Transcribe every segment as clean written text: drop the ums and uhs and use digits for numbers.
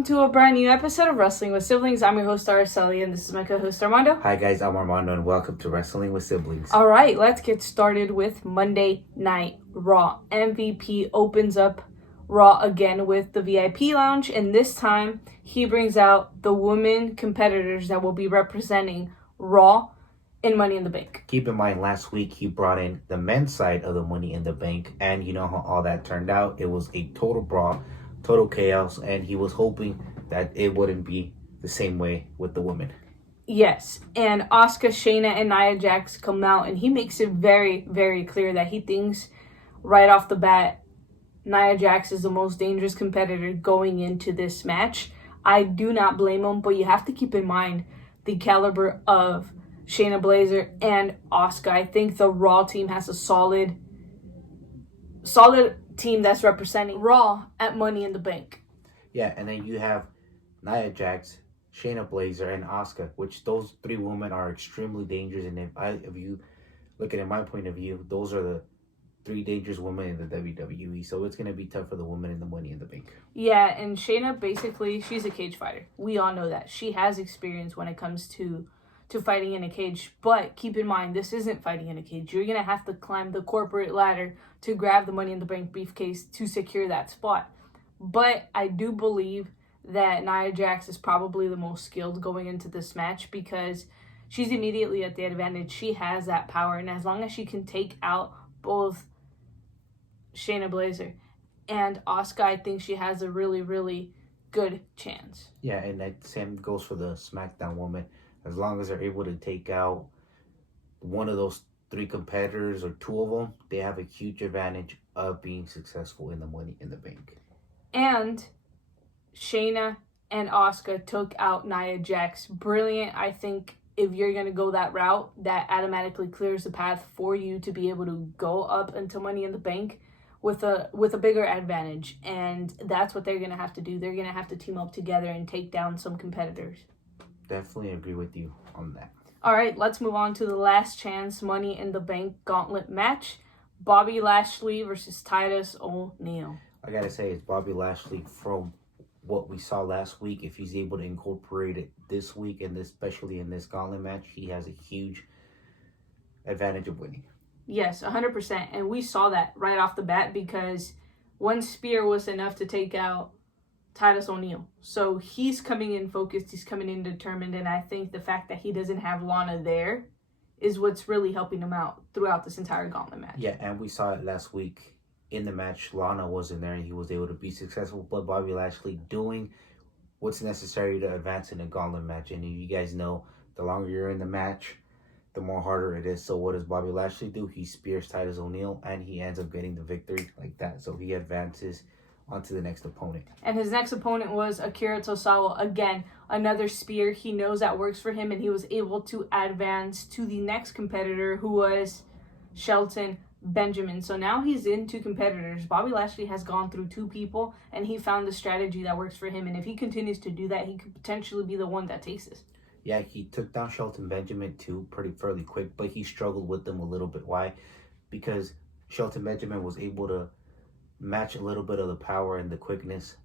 welcome to a brand new episode of Wrestling with Siblings. I'm your host, Araceli, and this is my co-host, Armando. Hi guys, I'm Armando, and welcome to Wrestling with Siblings. All right, let's get started with Monday Night Raw. MVP opens up Raw again with the VIP Lounge, and this time he brings out the women competitors that will be representing Raw in Money in the Bank. Keep in mind, last week he brought in the men's side of the Money in the Bank, and you know how all that turned out. It was a total brawl, total chaos, and he was hoping that it wouldn't be the same way with the women. Yes, and Asuka, Shayna, and Nia Jax come out, and he makes it very, very clear that he thinks right off the bat Nia Jax is the most dangerous competitor going into this match. I do not blame him, but you have to keep in mind the caliber of Shayna Baszler and Asuka. I think the Raw team has a solid team that's representing Raw at Money in the Bank. Yeah, and then you have Nia Jax, Shayna Baszler, and Asuka, which those three women are extremely dangerous. And if you look at it, my point of view, those are the three dangerous women in the WWE. So it's going to be tough for the women in the Money in the Bank. Yeah, and Shayna, basically, she's a cage fighter. We all know that. She has experience when it comes to fighting in a cage, but keep in mind, this isn't fighting in a cage. You're going to have to climb the corporate ladder to grab the Money in the Bank briefcase to secure that spot. But I do believe that Nia Jax is probably the most skilled going into this match because she's immediately at the advantage. She has that power, and as long as she can take out both Shayna Baszler and Asuka, I think she has a really, really good chance. Yeah, and that same goes for the SmackDown woman. As long as they're able to take out one of those three competitors or two of them, they have a huge advantage of being successful in the Money in the Bank. And Shayna and Asuka took out Nia Jax. Brilliant. I think if you're going to go that route, that automatically clears the path for you to be able to go up into Money in the Bank with a bigger advantage. And that's what they're going to have to do. They're going to have to team up together and take down some competitors. Definitely agree with you on that. All right, let's move on to the last chance Money in the Bank Gauntlet match. Bobby Lashley versus Titus O'Neil. I gotta say, it's Bobby Lashley from what we saw last week. If he's able to incorporate it this week, and especially in this Gauntlet match, he has a huge advantage of winning. Yes, 100%. And we saw that right off the bat because one spear was enough to take out Titus O'Neil. So he's coming in focused, he's coming in determined, and I think the fact that he doesn't have Lana there is what's really helping him out throughout this entire Gauntlet match. Yeah, and we saw it last week in the match. Lana wasn't there and he was able to be successful, but Bobby Lashley doing what's necessary to advance in a Gauntlet match. And you guys know, the longer you're in the match, the more harder it is. So what does Bobby Lashley do? He spears Titus O'Neil and he ends up getting the victory like that. So he advances onto the next opponent. And his next opponent was Akira Tozawa. Again, another spear. He knows that works for him, and he was able to advance to the next competitor, who was Shelton Benjamin. So now he's in two competitors. Bobby Lashley has gone through two people, and he found the strategy that works for him. And if he continues to do that, he could potentially be the one that takes this. Yeah, he took down Shelton Benjamin too fairly quick, but he struggled with them a little bit. Why? Because Shelton Benjamin was able to match a little bit of the power and the quickness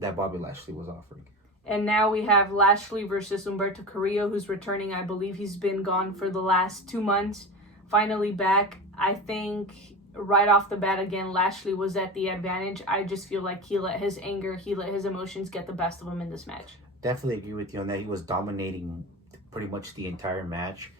that Bobby Lashley was offering. And now we have Lashley versus Humberto Carrillo, who's returning. I believe he's been gone for the last 2 months. Finally back. I think right off the bat, again, Lashley was at the advantage. I just feel like he let his anger, he let his emotions get the best of him in this match. Definitely agree with you on that. He was dominating pretty much the entire match.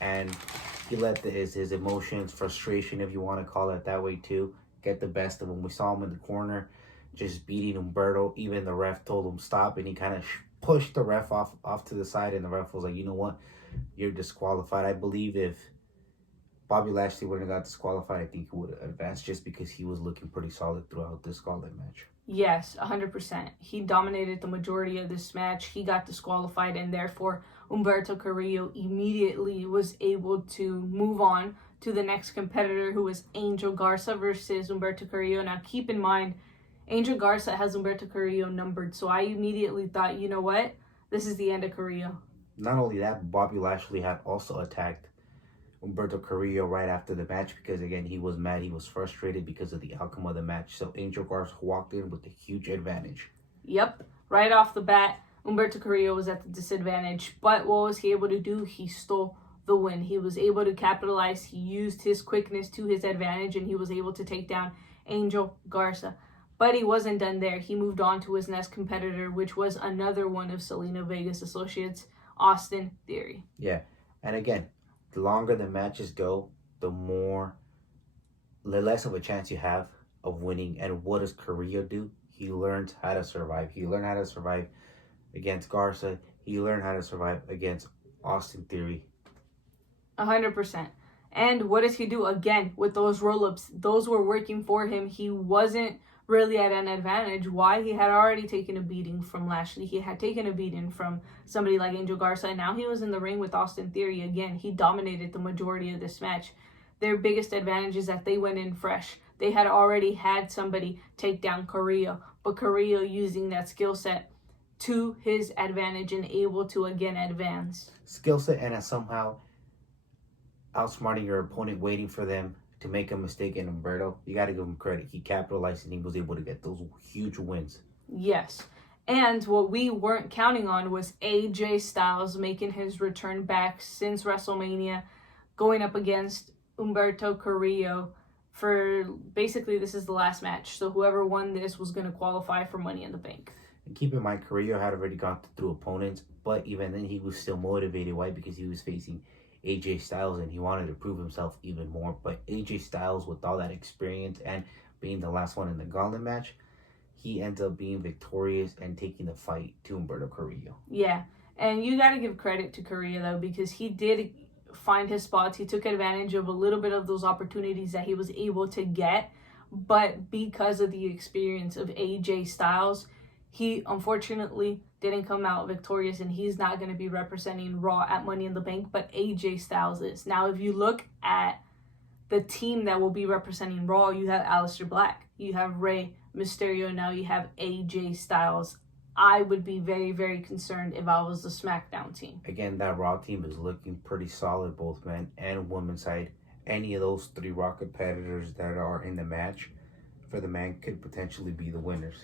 And he let his emotions, frustration, if you want to call it that way too, get the best of him. We saw him in the corner just beating Humberto. Even the ref told him stop, and he kind of pushed the ref off to the side, and the ref was like, you know what, you're disqualified. I believe if Bobby Lashley wouldn't have got disqualified, I think he would have advanced, just because he was looking pretty solid throughout this Gauntlet match. Yes, 100%. He dominated the majority of this match. He got disqualified, and therefore Humberto Carrillo immediately was able to move on to the next competitor, who was Angel Garza versus Humberto Carrillo. Now, keep in mind, Angel Garza has Humberto Carrillo numbered, so I immediately thought, you know what? This is the end of Carrillo. Not only that, Bobby Lashley had also attacked Humberto Carrillo right after the match because, again, he was mad. He was frustrated because of the outcome of the match. So Angel Garza walked in with a huge advantage. Yep, right off the bat, Humberto Carrillo was at the disadvantage. But what was he able to do? He stole the win. He was able to capitalize. He used his quickness to his advantage, and he was able to take down Angel Garza. But he wasn't done there. He moved on to his next competitor, which was another one of Selena Vega's associates, Austin Theory. Yeah, and again, the longer the matches go, the less of a chance you have of winning. And what does Carrillo do? He learns how to survive. He learned how to survive against Garza. He learned how to survive against Austin Theory. 100%. And what does he do? Again, with those roll-ups, those were working for him. He wasn't really at an advantage. Why? He had already taken a beating from Lashley. He had taken a beating from somebody like Angel Garza. And now he was in the ring with Austin Theory. Again, he dominated the majority of this match. Their biggest advantage is that they went in fresh. They had already had somebody take down Carrillo. But Carrillo using that skill set to his advantage and able to again advance. Skill set and somehow outsmarting your opponent, waiting for them to make a mistake in Humberto. You got to give him credit. He capitalized and he was able to get those huge wins. Yes. And what we weren't counting on was AJ Styles making his return back since WrestleMania, going up against Humberto Carrillo for basically this is the last match. So whoever won this was going to qualify for Money in the Bank. And keep in mind, Carrillo had already gone through opponents, but even then he was still motivated. Why? Because he was facing AJ Styles and he wanted to prove himself even more. But AJ Styles, with all that experience and being the last one in the gauntlet match, he ends up being victorious and taking the fight to Humberto Carrillo. Yeah, and you got to give credit to Carrillo though, because he did find his spots. He took advantage of a little bit of those opportunities that he was able to get, but because of the experience of AJ Styles, he unfortunately didn't come out victorious, and he's not going to be representing Raw at Money in the Bank, but AJ Styles is. Now, if you look at the team that will be representing Raw, you have Aleister Black, you have Rey Mysterio, now you have AJ Styles. I would be very, very concerned if I was the SmackDown team. Again, that Raw team is looking pretty solid, both men and women's side. Any of those three Raw competitors that are in the match for the man could potentially be the winners.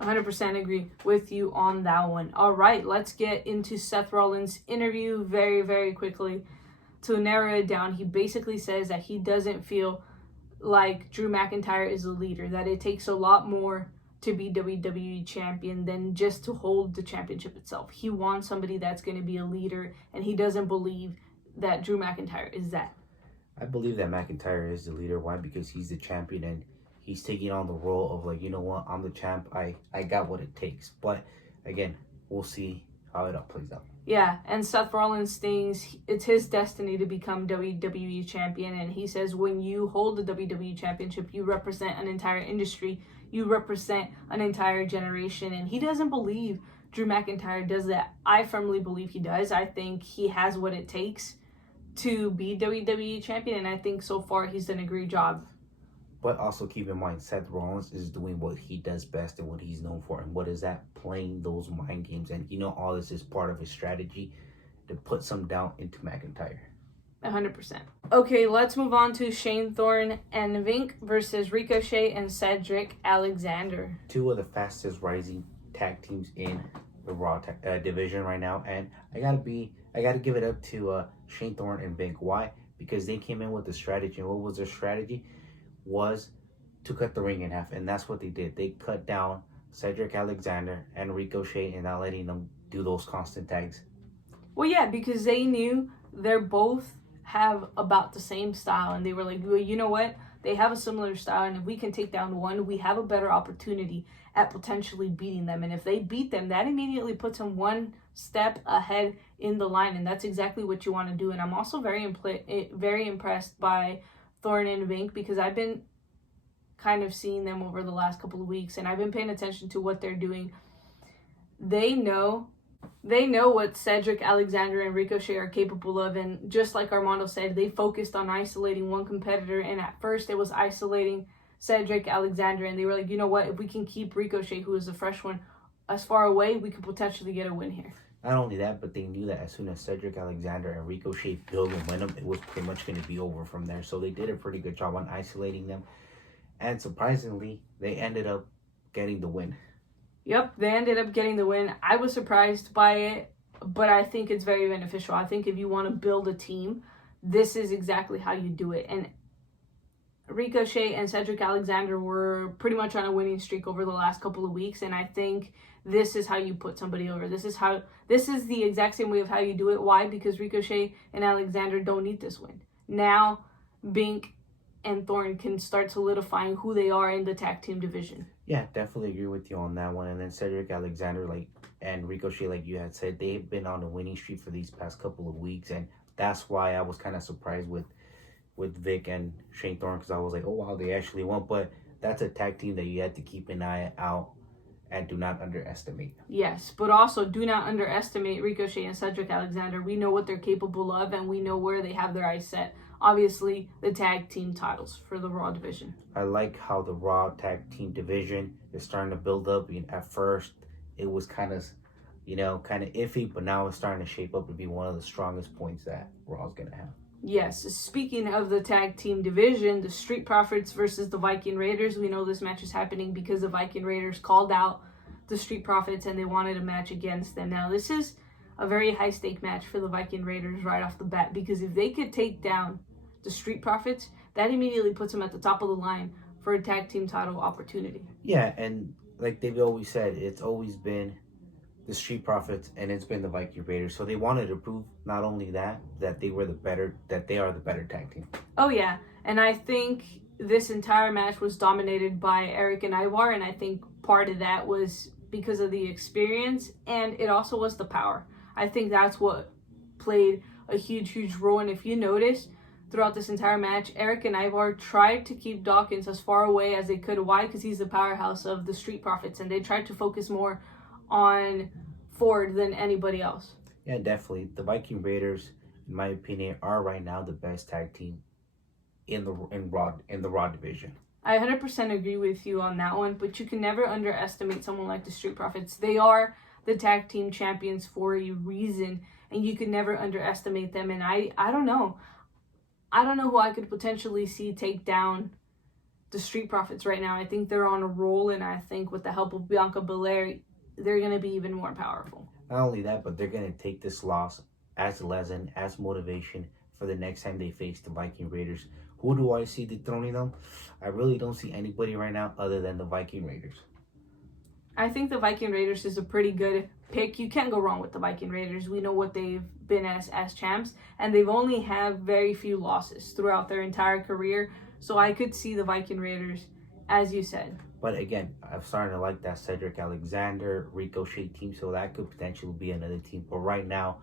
100% agree with you on that one. All right, let's get into Seth Rollins' interview very, very quickly. To narrow it down, he basically says that he doesn't feel like Drew McIntyre is a leader, that it takes a lot more to be WWE champion than just to hold the championship itself. He wants somebody that's going to be a leader, and he doesn't believe that Drew McIntyre is that. I believe that McIntyre is the leader. Why? Because he's the champion and he's taking on the role of like, you know what, I'm the champ. I got what it takes. But again, we'll see how it all plays out. Yeah, and Seth Rollins thinks it's his destiny to become WWE champion, and he says when you hold the WWE championship, you represent an entire industry, you represent an entire generation, and he doesn't believe Drew McIntyre does that. I firmly believe he does. I think he has what it takes to be WWE champion, and I think so far he's done a great job. But also keep in mind, Seth Rollins is doing what he does best and what he's known for. And what is that? Playing those mind games. And you know, all this is part of his strategy to put some doubt into McIntyre. 100%. Okay, let's move on to Shane Thorne and Vink versus Ricochet and Cedric Alexander. Two of the fastest rising tag teams in the Raw division right now. And I gotta give it up to Shane Thorne and Vink. Why? Because they came in with a strategy. And what was their strategy? Was to cut the ring in half, and that's what they did. They cut down Cedric Alexander and Ricochet and not letting them do those constant tags. Well, yeah, because they knew they're both have about the same style, and they were like, well, you know what? They have a similar style, and if we can take down one, we have a better opportunity at potentially beating them. And if they beat them, that immediately puts them one step ahead in the line, and that's exactly what you want to do. And I'm also very impressed by Thorne and Vink, because I've been kind of seeing them over the last couple of weeks, and I've been paying attention to what they're doing. They know what Cedric Alexander and Ricochet are capable of, and just like Armando said, they focused on isolating one competitor, and at first it was isolating Cedric Alexander, and they were like, you know what, if we can keep Ricochet, who is the fresh one, as far away, we could potentially get a win here. Not only that, but they knew that as soon as Cedric Alexander and Ricochet built momentum, it was pretty much going to be over from there. So they did a pretty good job on isolating them. And surprisingly, they ended up getting the win. Yep, they ended up getting the win. I was surprised by it, but I think it's very beneficial. I think if you want to build a team, this is exactly how you do it. And Ricochet and Cedric Alexander were pretty much on a winning streak over the last couple of weeks, and I think this is how you put somebody over. This is the exact same way of how you do it. Why? Because Ricochet and Alexander don't need this win. Now, Bink and Thorne can start solidifying who they are in the tag team division. Yeah, definitely agree with you on that one. And then Cedric Alexander, and Ricochet, like you had said, they've been on a winning streak for these past couple of weeks, and that's why I was kind of surprised with Vic and Shane Thorne, because I was like, oh wow, they actually won. But that's a tag team that you had to keep an eye out and do not underestimate. Yes, but also do not underestimate Ricochet and Cedric Alexander. We know what they're capable of, and we know where they have their eyes set. Obviously, the tag team titles for the Raw division. I like how the Raw tag team division is starting to build up. At first, it was kind of iffy, but now it's starting to shape up to be one of the strongest points that Raw's going to have. Yes, speaking of the tag team division, the Street Profits versus the Viking Raiders. We know this match is happening because the Viking Raiders called out the Street Profits and they wanted a match against them. Now, this is a very high-stake match for the Viking Raiders right off the bat, because if they could take down the Street Profits, that immediately puts them at the top of the line for a tag team title opportunity. Yeah, and like they've always said, it's always been the Street Profits and it's been the Viking Raiders. So they wanted to prove not only that they are the better tag team. Oh yeah, and I think this entire match was dominated by Eric and Ivar, and I think part of that was because of the experience, and it also was the power. I think that's what played a huge role. And if you notice, throughout this entire match, Eric and Ivar tried to keep Dawkins as far away as they could. Why? Because he's the powerhouse of the Street Profits, and they tried to focus more on Ford than anybody else. Yeah, definitely. The Viking Raiders, in my opinion, are right now the best tag team in the Raw division. I 100% agree with you on that one, but you can never underestimate someone like the Street Profits. They are the tag team champions for a reason, and you can never underestimate them. And I don't know. I don't know who I could potentially see take down the Street Profits right now. I think they're on a roll, and I think with the help of Bianca Belair, they're going to be even more powerful. Not only that, but they're going to take this loss as a lesson, as motivation for the next time they face the Viking Raiders. Who do I see dethroning them? I really don't see anybody right now other than the Viking Raiders. I think the Viking Raiders is a pretty good pick. You can't go wrong with the Viking Raiders. We know what they've been as champs, and they've only had very few losses throughout their entire career. So I could see the Viking Raiders, as you said. But again, I'm starting to like that Cedric Alexander, Ricochet team, so that could potentially be another team. But right now,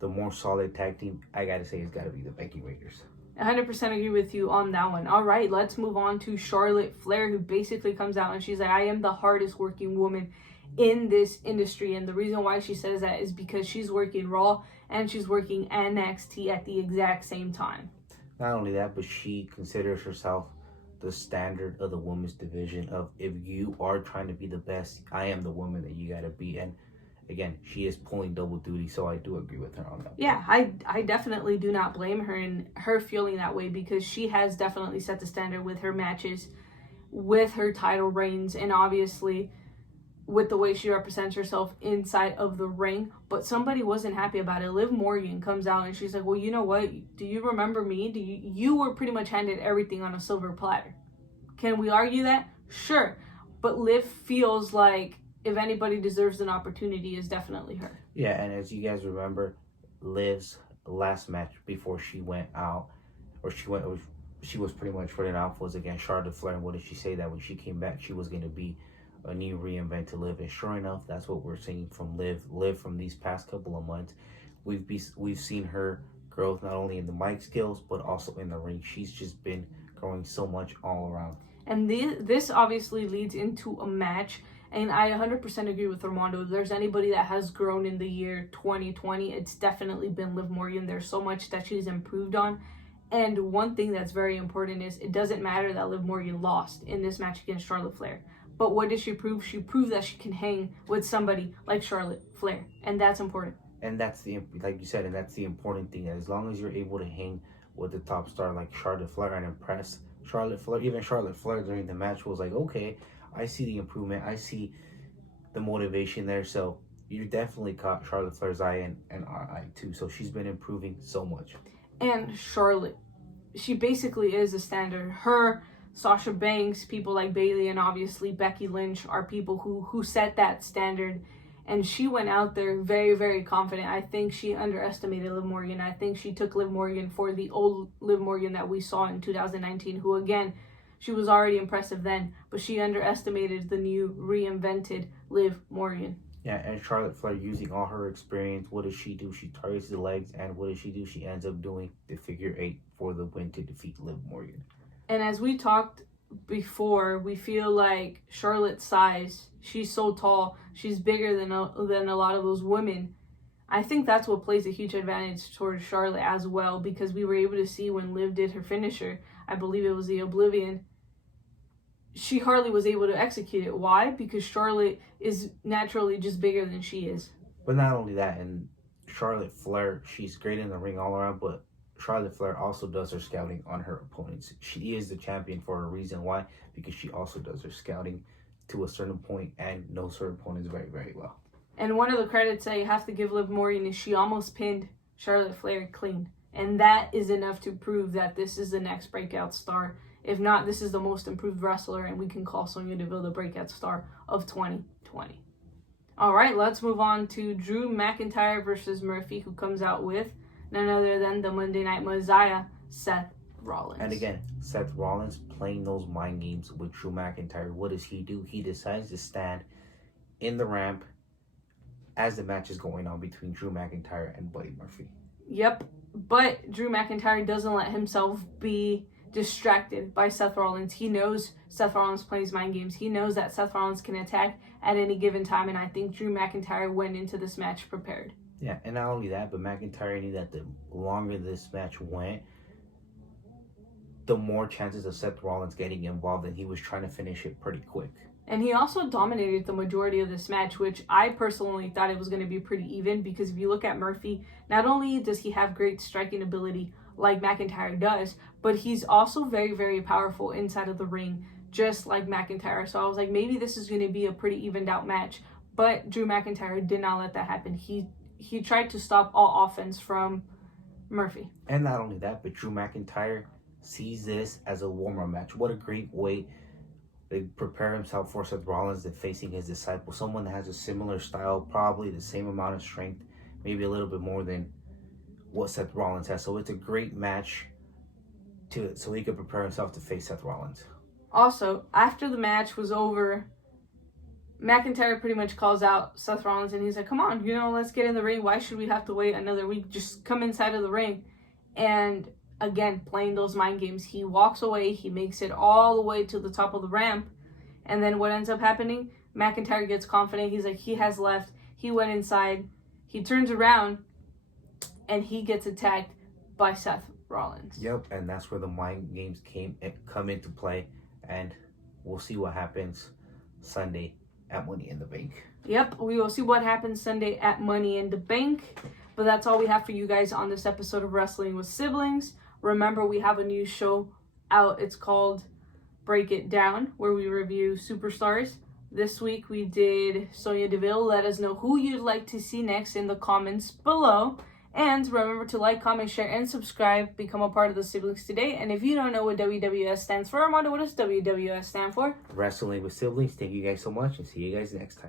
the more solid tag team, I got to say, it's got to be the Viking Raiders. 100% agree with you on that one. All right, let's move on to Charlotte Flair, who basically comes out and she's like, I am the hardest working woman in this industry. And the reason why she says that is because she's working Raw and she's working NXT at the exact same time. Not only that, but she considers herself the standard of the women's division of, if you are trying to be the best, I am the woman that you got to be. And again, she is pulling double duty, so I do agree with her on that. Yeah, I definitely do not blame her in her feeling that way, because she has definitely set the standard with her matches, with her title reigns, and obviously with the way she represents herself inside of the ring. But somebody wasn't happy about it. Liv Morgan comes out and she's like, well, you know what? Do you remember me? You were pretty much handed everything on a silver platter. Can we argue that? Sure. But Liv feels like if anybody deserves an opportunity, is definitely her. Yeah, and as you guys remember, Liv's last match before she went out, she was pretty much running out, was against Charlotte Flair. And what did she say? That when she came back, she was going to be a new reinvent to Liv. And sure enough, that's what we're seeing from Liv from these past couple of months. We've seen her growth not only in the mic skills, but also in the ring. She's just been growing so much all around. And this obviously leads into a match. And I 100% agree with Armando. If there's anybody that has grown in the year 2020, it's definitely been Liv Morgan. There's so much that she's improved on. And one thing that's very important is it doesn't matter that Liv Morgan lost in this match against Charlotte Flair. But what did she prove? She proved that she can hang with somebody like Charlotte Flair. And that's important. And that's like you said, and that's the important thing. As long as you're able to hang with the top star like Charlotte Flair and impress Charlotte Flair, even Charlotte Flair during the match was like, okay, I see the improvement. I see the motivation there. So you definitely caught Charlotte Flair's eye and our eye too. So she's been improving so much. And Charlotte, she basically is a standard. Her, Sasha Banks, people like Bayley, and obviously Becky Lynch are people who set that standard. And she went out there very, very confident. I think she underestimated Liv Morgan. I think she took Liv Morgan for the old Liv Morgan that we saw in 2019, who, again, she was already impressive then, but she underestimated the new, reinvented Liv Morgan. Yeah, and Charlotte Flair, using all her experience, what does she do? She targets the legs, and what does she do? She ends up doing the figure 8 for the win to defeat Liv Morgan. And as we talked before, we feel like Charlotte's size, she's so tall, she's bigger than a lot of those women. I think that's what plays a huge advantage towards Charlotte as well, because we were able to see when Liv did her finisher, I believe it was the Oblivion, she hardly was able to execute it. Why? Because Charlotte is naturally just bigger than she is. But not only that, and Charlotte Flair, she's great in the ring all around, but Charlotte Flair also does her scouting on her opponents. She is the champion for a reason. Why? Because she also does her scouting to a certain point and knows her opponents very, very well. And one of the credits I have to give Liv Morgan is she almost pinned Charlotte Flair clean. And that is enough to prove that this is the next breakout star. If not, this is the most improved wrestler, and we can call Sonya Deville the breakout star of 2020. All right, let's move on to Drew McIntyre versus Murphy, who comes out with none other than the Monday Night Messiah, Seth Rollins. And again, Seth Rollins playing those mind games with Drew McIntyre. What does he do? He decides to stand in the ramp as the match is going on between Drew McIntyre and Buddy Murphy. Yep, but Drew McIntyre doesn't let himself be distracted by Seth Rollins. He knows Seth Rollins plays mind games. He knows that Seth Rollins can attack at any given time, and I think Drew McIntyre went into this match prepared. Yeah, and not only that, but McIntyre knew that the longer this match went, the more chances of Seth Rollins getting involved, and he was trying to finish it pretty quick. And he also dominated the majority of this match, which I personally thought it was going to be pretty even, because if you look at Murphy, not only does he have great striking ability like McIntyre does, but he's also very, very powerful inside of the ring, just like McIntyre. So I was like, maybe this is going to be a pretty evened out match, but Drew McIntyre did not let that happen. He tried to stop all offense from Murphy. And not only that, but Drew McIntyre sees this as a warm-up match. What a great way to prepare himself for Seth Rollins than facing his disciple. Someone that has a similar style, probably the same amount of strength, maybe a little bit more than what Seth Rollins has. So it's a great match so he could prepare himself to face Seth Rollins. Also, after the match was over, McIntyre pretty much calls out Seth Rollins, and he's like, come on, let's get in the ring. Why should we have to wait another week? Just come inside of the ring. And again, playing those mind games, he walks away. He makes it all the way to the top of the ramp. And then what ends up happening? McIntyre gets confident. He's like, he has left. He went inside. He turns around, and he gets attacked by Seth Rollins. Yep, and that's where the mind games come into play. And we'll see what happens Sunday at Money in the Bank. Yep, we will see what happens Sunday at Money in the Bank. But that's all we have for you guys on this episode of Wrestling with Siblings. Remember, we have a new show out. It's called Break It Down, where we review superstars. This week we did Sonya Deville. Let us know who you'd like to see next in the comments below. And remember to like, comment, share, and subscribe. Become a part of the Siblings today. And if you don't know what WWS stands for, Armando, what does WWS stand for? Wrestling with Siblings. Thank you guys so much, and see you guys next time.